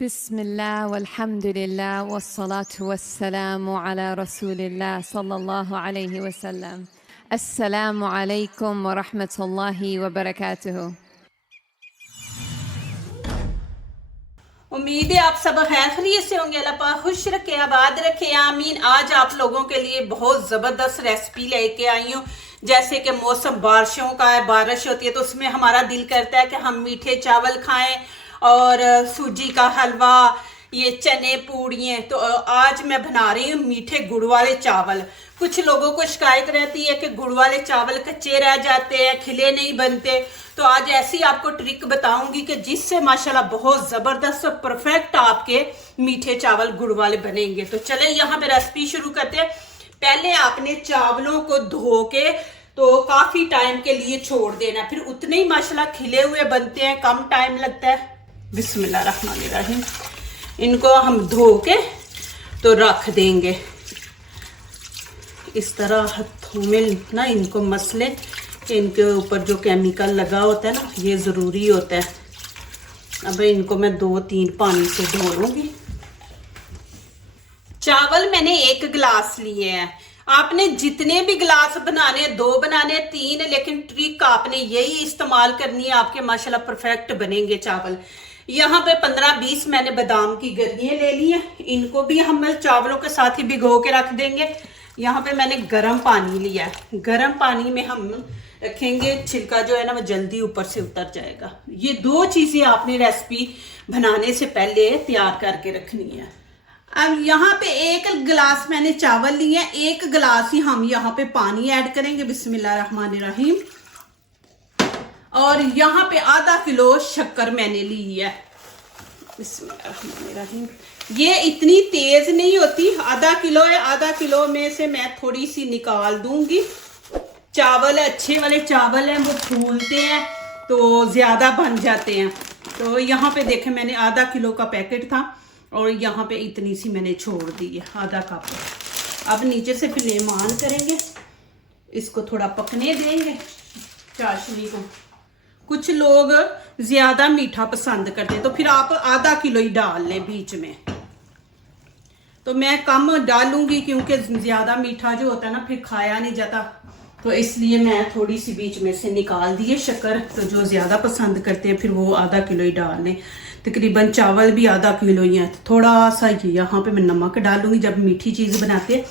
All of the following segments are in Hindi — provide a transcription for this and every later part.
बिस्मिल्लाह वल्हम्दुलिल्लाह वस्सलातु वस्सलामु अला रसूलिल्लाह सल्लल्लाहु अलैहि वसल्लम। अस्सलामु अलैकुम व रहमतुल्लाहि व बरकातुहू। उम्मीद है आप सब खैर खैरियत से होंगे। अल्लाह पाक खुश रखे, आबाद रखे, आमीन। आज आप लोगों के लिए बहुत ज़बरदस्त रेसिपी लेके आई हूँ। जैसे कि मौसम बारिशों का है, बारिश होती है तो उसमें हमारा दिल करता है कि हम मीठे चावल खाएं और सूजी का हलवा, ये चने पूड़ियाँ। तो आज मैं बना रही हूँ मीठे गुड़ वाले चावल। कुछ लोगों को शिकायत रहती है कि गुड़ वाले चावल कच्चे रह जाते हैं, खिले नहीं बनते। तो आज ऐसी आपको ट्रिक बताऊंगी कि जिससे माशाल्लाह बहुत ज़बरदस्त और परफेक्ट आपके मीठे चावल गुड़ वाले बनेंगे। तो चले यहाँ पे रेसिपी शुरू करते हैं। पहले आपने चावलों को धो के तो काफ़ी टाइम के लिए छोड़ देना, फिर उतने ही माशाल्लाह खिले हुए बनते हैं, कम टाइम लगता है। बिस्मिल्लाहिर्रहमानिर्रहीम। इनको हम धो के तो रख देंगे इस तरह हाथों में ना, इनको मसले कि इनके ऊपर जो केमिकल लगा होता है ना, ये ज़रूरी होता है। अब इनको मैं 2-3 पानी से धो लूँगी। चावल मैंने 1 गिलास लिए हैं। आपने जितने भी गिलास बनाने, 2 बनाने, 3, लेकिन ट्रिक आपने यही इस्तेमाल करनी है, आपके माशाल्लाह परफेक्ट बनेंगे चावल। यहाँ पे 15-20 मैंने बादाम की गरियाँ ले ली हैं। इनको भी हम चावलों के साथ ही भिगो के रख देंगे। यहाँ पे मैंने गर्म पानी लिया है, गर्म पानी में हम रखेंगे, छिलका जो है ना वो जल्दी ऊपर से उतर जाएगा। ये 2 चीज़ें आपने रेसिपी बनाने से पहले तैयार करके रखनी है। अब यहाँ पे 1 गिलास मैंने चावल लिए हैं, 1 गिलास ही हम यहाँ पे पानी ऐड करेंगे। बिस्मिल्लाहिर्रहमानिर्रहीम। और यहाँ पे आधा किलो शक्कर मैंने ली है। बिस्मिल्लाहिर्रहमानिर्रहीम। ये इतनी तेज नहीं होती, आधा किलो है, आधा किलो में से मैं थोड़ी सी निकाल दूंगी। चावल अच्छे वाले चावल हैं, वो फूलते हैं तो ज़्यादा बन जाते हैं। तो यहाँ पे देखें, मैंने आधा किलो का पैकेट था और यहाँ पे इतनी सी मैंने छोड़ दी है, आधा कप। अब नीचे से फ्लेम ऑन करेंगे, इसको थोड़ा पकने देंगे चाशनी को। कुछ लोग ज़्यादा मीठा पसंद करते हैं तो फिर आप आधा किलो ही डाल लें बीच में। तो मैं कम डालूंगी क्योंकि ज़्यादा मीठा जो होता है ना फिर खाया नहीं जाता, तो इसलिए मैं थोड़ी सी बीच में से निकाल दी है शक्कर। तो जो ज़्यादा पसंद करते हैं फिर वो आधा किलो ही डाल लें। तकरीबन चावल भी आधा किलो ही है। थोड़ा सा ही यहाँ पे मैं नमक डालूंगी। जब मीठी चीज़ बनाते हैं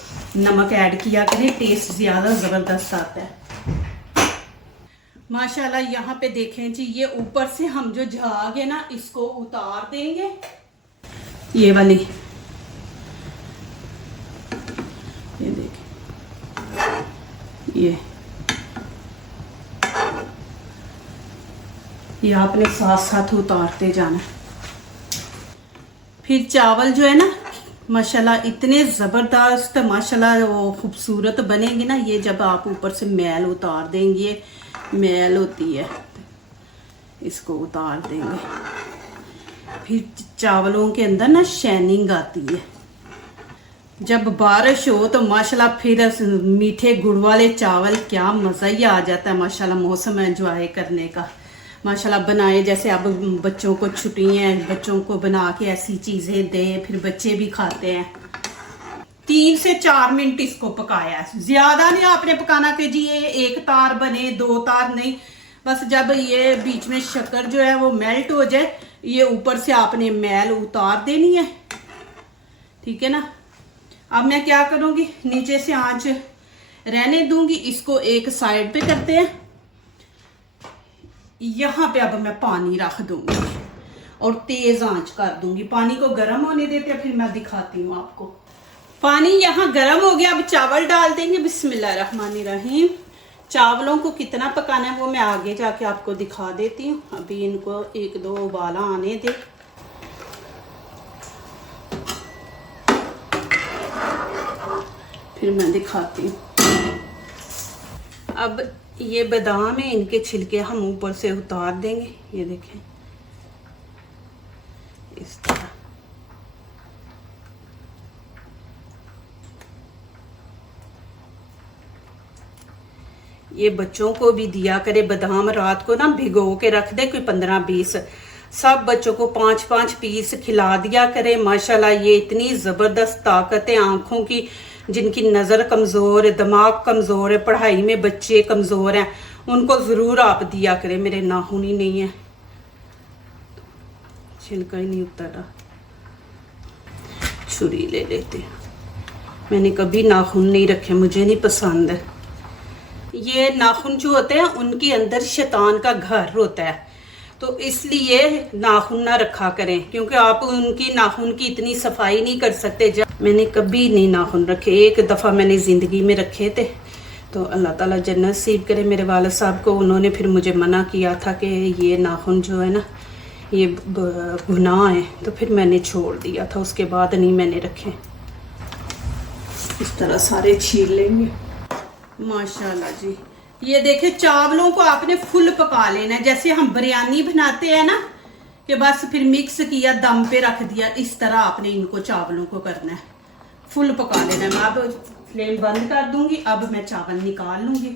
नमक ऐड किया करें, टेस्ट ज़्यादा ज़बरदस्त आता है। माशाल्लाह यहाँ पे देखें जी, ये ऊपर से हम जो झाग है ना इसको उतार देंगे। ये वाली, ये देखें, ये आपने साथ साथ उतारते जाना। फिर चावल जो है ना माशाल्लाह इतने ज़बरदस्त माशाल्लाह वो खूबसूरत बनेंगे ना। ये जब आप ऊपर से मैल उतार देंगे, मैल होती है, इसको उतार देंगे, फिर चावलों के अंदर ना शाइनिंग आती है। जब बारिश हो तो माशाल्लाह फिर मीठे गुड़ वाले चावल, क्या मज़ा ही आ जाता है माशाल्लाह। मौसम एंजॉय करने का माशाल्लाह। बनाए जैसे अब बच्चों को छुट्टियां हैं, बच्चों को बना के ऐसी चीज़ें दें, फिर बच्चे भी खाते हैं। 3 से 4 मिनट इसको पकाया, ज़्यादा नहीं आपने पकाना कि जी ये 1 तार बने, 2 तार नहीं। बस जब ये बीच में शक्कर जो है वो मेल्ट हो जाए, ये ऊपर से आपने मैल उतार देनी है, ठीक है ना। अब मैं क्या करूँगी, नीचे से आंच रहने दूंगी, इसको एक साइड पे करते हैं। यहाँ पे अब मैं पानी रख दूंगी और तेज आंच कर दूंगी। पानी को गर्म होने देते हैं, फिर मैं दिखाती हूँ आपको। पानी यहाँ गर्म हो गया, अब चावल डाल देंगे। बिस्मिल्लाहिर्रहमानिर्रहीम। चावलों को कितना पकाना है वो मैं आगे जाके आपको दिखा देती हूँ। अभी इनको 1-2 उबाला आने दे। फिर मैं दिखाती हूँ। अब ये बादाम है, इनके छिलके हम ऊपर से उतार देंगे। ये देखें इस तरह। ये बच्चों को भी दिया करे। बादाम रात को ना भिगो के रख दे, कोई 15-20 सब बच्चों को 5-5 पीस खिला दिया करें। माशाल्लाह ये इतनी ज़बरदस्त ताकत है आँखों की, जिनकी नज़र कमज़ोर है, दिमाग कमज़ोर है, पढ़ाई में बच्चे कमज़ोर हैं, उनको ज़रूर आप दिया करें। मेरे नाखून ही नहीं है, छिलका ही नहीं उतरा। छुरी ले लेते हैं। मैंने कभी नाखून नहीं रखे, मुझे नहीं पसंद है। ये नाखून जो होते हैं उनके अंदर शैतान का घर होता है, तो इसलिए नाखून ना रखा करें, क्योंकि आप उनकी नाखून की इतनी सफाई नहीं कर सकते। मैंने कभी नहीं नाखून रखे, एक दफ़ा मैंने ज़िंदगी में रखे थे, तो अल्लाह ताला जन्नत नसीब करे मेरे वालिद साहब को। उन्होंने फिर मुझे मना किया था कि ये नाखून जो है ना ये गुनाह है, तो फिर मैंने छोड़ दिया था, उसके बाद नहीं मैंने रखे। इस तरह सारे छील लेंगे। माशाल्लाह जी, ये देखे चावलों को आपने फुल पका लेना है, जैसे हम बिरयानी बनाते हैं ना कि बस फिर मिक्स किया, दम पे रख दिया, इस तरह आपने इनको चावलों को करना है, फुल पका लेना है। मैं अब फ्लेम बंद कर दूंगी, अब मैं चावल निकाल लूंगी।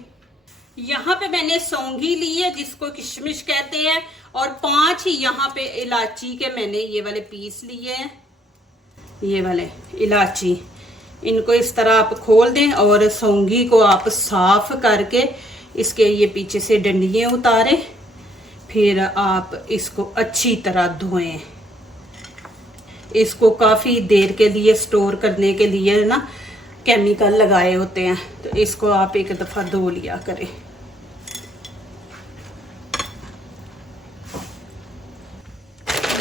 यहाँ पे मैंने सौंगी ली है जिसको किशमिश कहते हैं, और 5 यहाँ पे इलायची के मैंने ये वाले पीस लिए हैं, ये वाले इलायची। इनको इस तरह आप खोल दें और सौंगी को आप साफ करके इसके ये पीछे से डंडियाँ उतारें, फिर आप इसको अच्छी तरह धोएं। इसको काफ़ी देर के लिए स्टोर करने के लिए ना केमिकल लगाए होते हैं, तो इसको आप एक दफ़ा धो लिया करें।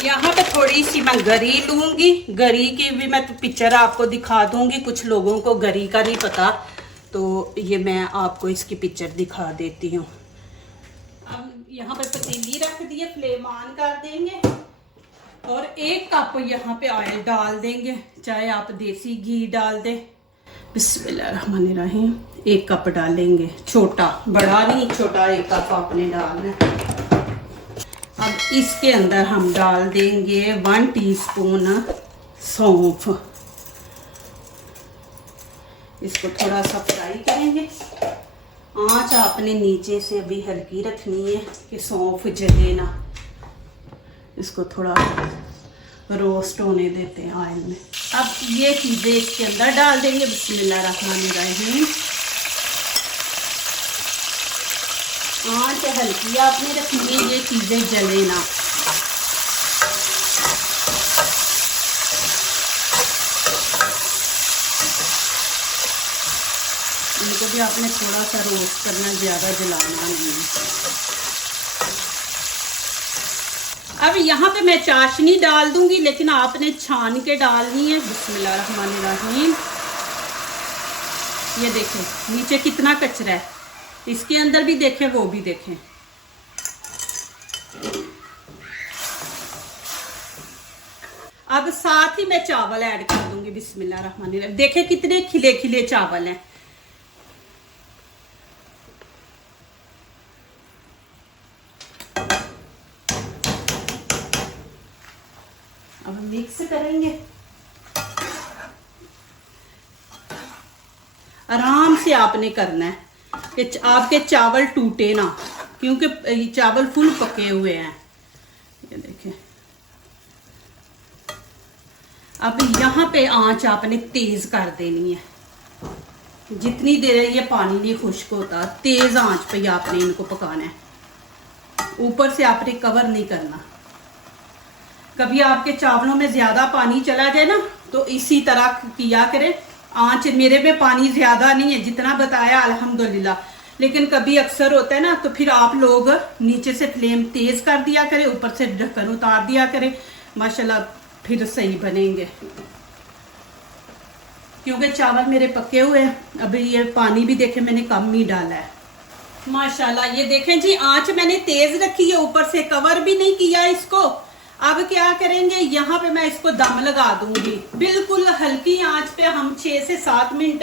यहाँ पे थोड़ी सी मैं गरी लूँगी, गरी की भी मैं पिक्चर आपको दिखा दूँगी। कुछ लोगों को गरी का नहीं पता, तो ये मैं आपको इसकी पिक्चर दिखा देती हूँ। अब यहाँ पे पतीली रख दिए, फ्लेम ऑन कर देंगे और 1 कप यहाँ पे ऑयल डाल देंगे, चाहे आप देसी घी डाल दें। बिस्मिल्लाहिर्रहमानिर्रहीम। 1 कप डालेंगे, छोटा, बड़ा नहीं, छोटा 1 कप आपने डालना है। अब इसके अंदर हम डाल देंगे 1 टीस्पून सौंफ। इसको थोड़ा सा फ्राई करेंगे। आंच आपने नीचे से अभी हल्की रखनी है कि सौंफ जले ना। इसको थोड़ा रोस्ट होने देते हैं ऑयल में। अब ये चीज़ें इसके अंदर डाल देंगे। बिस्मिल्लाहिर्रहमानिर्रहीम। आंच हल्की आपने रखनी है, ये चीज़ें जले ना। इनको भी आपने थोड़ा सा रोस्ट करना, ज़्यादा जलाना नहीं है। अब यहाँ पे मैं चाशनी डाल दूंगी, लेकिन आपने छान के डालनी है। बिस्मिल्लाहिर्रहमानिर्रहीम। ये देखें नीचे कितना कचरा है, इसके अंदर भी देखें, वो भी देखें। अब साथ ही मैं चावल ऐड कर दूंगी। बिस्मिल्लाहिर्रहमानिर्रहीम। देखें कितने खिले खिले चावल हैं। अब मिक्स करेंगे, आराम से आपने करना है कि आपके चावल टूटे ना, क्योंकि चावल फुल पके हुए हैं। ये देखें। अब यहाँ पे आंच आपने तेज कर देनी है। जितनी देर ये पानी नहीं खुश्क होता, तेज आंच पे आपने इनको पकाना है। ऊपर से आपने कवर नहीं करना। कभी आपके चावलों में ज्यादा पानी चला जाए ना, तो इसी तरह किया करें। आंच मेरे में पानी ज्यादा नहीं है, जितना बताया अल्हम्दुलिल्लाह, लेकिन कभी अक्सर होता है ना, तो फिर आप लोग नीचे से फ्लेम तेज कर दिया करें, ऊपर से ढक्कन उतार दिया करें। माशाल्लाह फिर सही बनेंगे, क्योंकि चावल मेरे पके हुए हैं। अभी ये पानी भी देखें मैंने कम ही डाला है। माशाल्लाह ये देखें जी, आंच मैंने तेज रखी है, ऊपर से कवर भी नहीं किया इसको। अब क्या करेंगे, यहाँ पे मैं इसको दम लगा दूंगी। बिल्कुल हल्की आंच पे हम 6 से 7 मिनट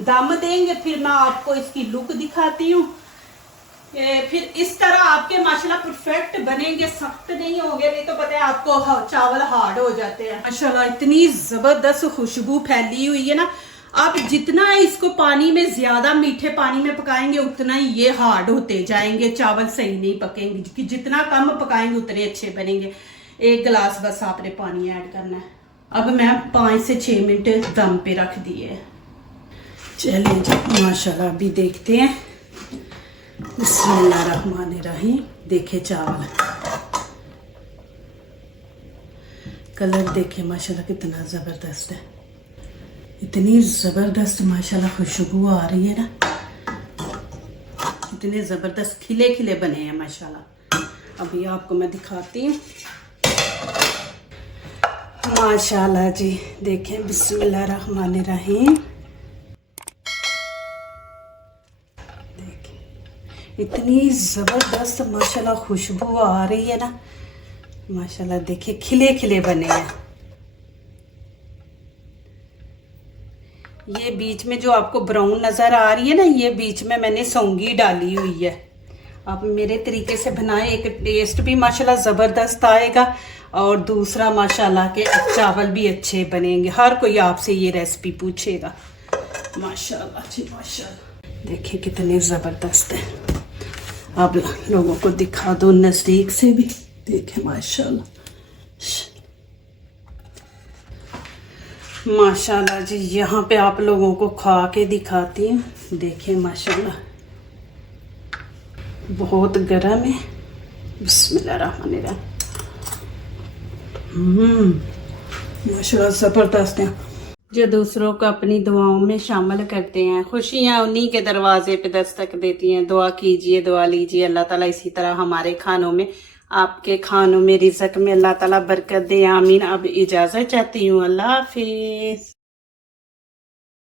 दम देंगे। फिर मैं आपको इसकी लुक दिखाती हूँ। फिर इस तरह आपके माशाल्लाह परफेक्ट बनेंगे, सख्त नहीं होंगे, नहीं तो पता है आपको चावल हार्ड हो जाते हैं। माशाल्लाह इतनी जबरदस्त खुशबू फैली हुई है ना। आप जितना इसको पानी में ज्यादा मीठे पानी में पकाएंगे उतना ही ये हार्ड होते जाएंगे, चावल सही नहीं पकेंगे। कि जितना कम पकाएंगे उतने अच्छे बनेंगे। 1 गिलास बस आपने पानी ऐड करना है। अब मैं 5 से 6 मिनट दम पे रख दिए। चलिए जी माशाल्लाह अभी देखते हैं। बिस्मिल्लाहिर्रहमानिर्रहीम। देखिए चावल कलर देखिए माशाल्लाह कितना ज़बरदस्त है। इतनी ज़बरदस्त माशाल्लाह खुशबू आ रही है ना, इतने ज़बरदस्त खिले खिले बने हैं माशाल्लाह। अभी आपको मैं दिखाती हूँ माशाल्लाह जी। देखें बिस्मिल्लाहिर्रहमानिर्रहीम। देखिए इतनी ज़बरदस्त माशाल्लाह खुशबू आ रही है ना माशाल्लाह। देखिए खिले खिले बने हैं। ये बीच में जो आपको ब्राउन नज़र आ रही है ना, ये बीच में मैंने सौंगी डाली हुई है। आप मेरे तरीके से बनाएं, एक टेस्ट भी माशाल्लाह ज़बरदस्त आएगा और दूसरा माशाल्लाह के चावल भी अच्छे बनेंगे। हर कोई आपसे ये रेसिपी पूछेगा। माशाल्लाह जी माशाल्लाह। देखिए कितने ज़बरदस्त है। आप लोगों को दिखा दो नज़दीक से भी। देखें माशाल्लाह माशाल्लाह जी। यहाँ पे आप लोगों को खा के दिखाती हूँ। देखिए माशाल्लाह बहुत गर्म है। बिस्मिल्लाहिर्रहमानिर्रहीम। माशाल्लाह ज़बरदस्त है। जो दूसरों को अपनी दुआओं में शामिल करते हैं, खुशियाँ उन्हीं के दरवाजे पे दस्तक देती हैं। दुआ कीजिए, दुआ लीजिए। अल्लाह ताला इसी तरह हमारे खानों में, आपके खानों में, रिज़्क़ में अल्लाह ताला बरकत दे। आमीन। अब इजाज़त चाहती हूँ। अल्लाह हाफिज़।